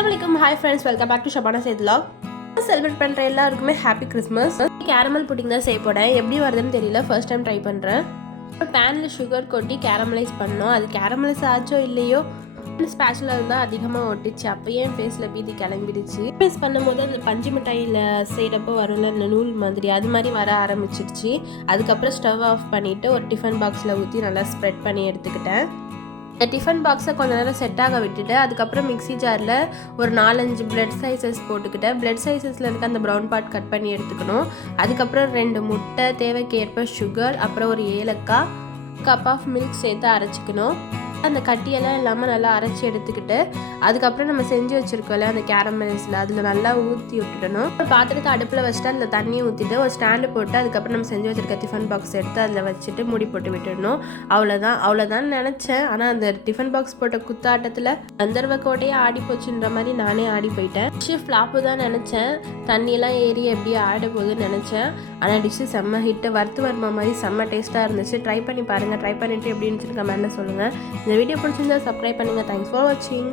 Assalamualaikum, hi friends, welcome back to Shabana Said Vlog. Celebrate பண்ணுற எல்லாருக்குமே happy Christmas. Caramel pudding தான் செய்ய போகிறேன். எப்படி வருதுன்னு தெரியல, ஃபர்ஸ்ட் டைம் ட்ரை பண்ணுறேன். பேனில் சுகர் கொட்டி கேரமலைஸ் பண்ணோம். அது கேரமலைஸ் ஆச்சோ இல்லையோ ஸ்பேஷலாக இருந்தால் அதிகமாக ஒட்டிச்சு. அப்போயே என் ஃபேஸில் பீதி கிளம்பிடுச்சு. ஃபேஸ் பண்ணும்போது அந்த பஞ்சு மிட்டாயில் செய்கிறப்போ வரும்ல இந்த நூல் மாதிரி, அது மாதிரி வர ஆரம்பிச்சிருச்சு. அதுக்கப்புறம் ஸ்டவ் ஆஃப் பண்ணிவிட்டு ஒரு டிஃபன் பாக்ஸில் ஊற்றி நல்லா ஸ்ப்ரெட் பண்ணி எடுத்துக்கிட்டேன். இந்த டிஃபன் பாக்ஸை கொஞ்ச நேரம் செட் ஆக விட்டுட்டு அதுக்கப்புறம் மிக்ஸி ஜாரில் ஒரு 4-5 பிளட் சைஸஸ் போட்டுக்கிட்டேன். பிளட் சைஸஸில் இருக்க அந்த ப்ரௌன் பார்ட் கட் பண்ணி எடுத்துக்கணும். அதுக்கப்புறம் 2 முட்டை, தேவைக்கு ஏற்ப சுகர், அப்புறம் ஒரு ஏலக்காய், கப் ஆஃப் மில்க் சேர்த்து அரைச்சிக்கணும். அந்த கட்டியெல்லாம் இல்லாமல் நல்லா அரைச்சி எடுத்துக்கிட்டு அதுக்கப்புறம் நம்ம செஞ்சு வச்சுருக்கோம்ல அந்த கேரமலைஸில் அதில் நல்லா ஊற்றி விட்டுடணும். ஒரு பாத்திரத்தை அடுப்பில் வச்சுட்டு அதில் தண்ணியை ஊற்றிட்டு ஒரு ஸ்டாண்டு போட்டு அதுக்கப்புறம் நம்ம செஞ்சு வச்சுருக்க டிஃபன் பாக்ஸ் எடுத்து அதில் வச்சுட்டு மூடி போட்டு விட்டுடணும். அவ்வளோதான் நினச்சேன். ஆனால் அந்த டிஃபன் பாக்ஸ் போட்ட குத்தாட்டத்தில் கந்தர்வ கோட்டையே ஆடி போச்சுன்ற மாதிரி நானே ஆடி போயிட்டேன். டிஷ்ஷு ஃப்ளாப்பு தான் நினச்சேன். தண்ணியெல்லாம் ஏறி எப்படியே ஆட போகுதுன்னு நினச்சேன். ஆனால் டிஷ்ஷு செம்ம ஹிட்டு, வறுத்து வருமா மாதிரி செம்ம டேஸ்ட்டாக இருந்துச்சு. ட்ரை பண்ணி பாருங்கள். ட்ரை பண்ணிவிட்டு எப்படி இருந்துச்சுன்னு கமெண்ட்டில் சொல்லுங்கள். இந்த வீடியோ பிடிச்சிருந்தா சப்ஸ்கிரைப் பண்ணுங்கள். தேங்க்ஸ் ஃபார் வாட்சிங்.